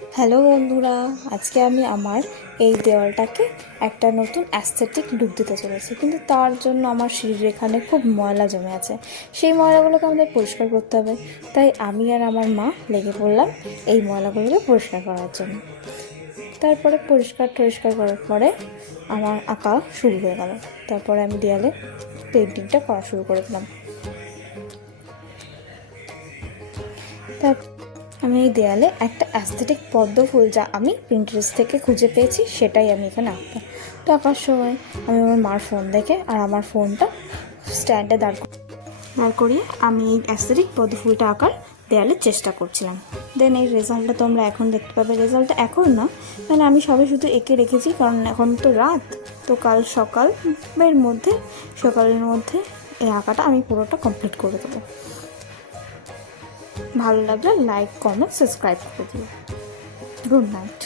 Hello বন্ধুরা, আজকে আমি আমার এই দেওয়ালটাকে একটা নতুন অ্যাস্থেটিক লুক দিতে চলেছি, কিন্তু তার জন্য আমার সিঁড়ির এখানে খুব ময়লা জমে আছে। সেই ময়লাগুলোকে আমাদের পরিষ্কার করতে হবে, তাই আমি আর আমার মা লেগে পড়লাম এই ময়লাগুলোকে পরিষ্কার করার জন্য। তারপরে পরিষ্কার করার পরে আমার আঁকা শুরু হয়ে গেল। তারপরে আমি দেওয়ালে পেন্টিংটা করা শুরু করে দিলাম। তার আমি এই দেয়ালে একটা অ্যাস্থেটিক পদ্ম ফুল, যা আমি প্রিন্টারেস্ট থেকে খুঁজে পেয়েছি, সেটাই আমি এখানে আঁকতাম। তো আঁকার সময় আমি আমার মার ফোন দেখে আর আমার ফোনটা স্ট্যান্ডে দাঁড় করিয়ে আমি এই অ্যাস্থেটিক পদ্ম ফুলটা আঁকার দেয়ালে চেষ্টা করছিলাম। দেন এই রেজাল্টটা তোমরা এখন দেখতে পাবে। রেজাল্টটা এখন না, মানে আমি সবে শুধু এঁকে রেখেছি, কারণ এখন তো রাত, তো কাল সকালের মধ্যে এই আঁকাটা আমি পুরোটা কমপ্লিট করে দেবো। ভালো লাগলে লাইক, কমেন্ট, সাবস্ক্রাইব করে দিও। Good night.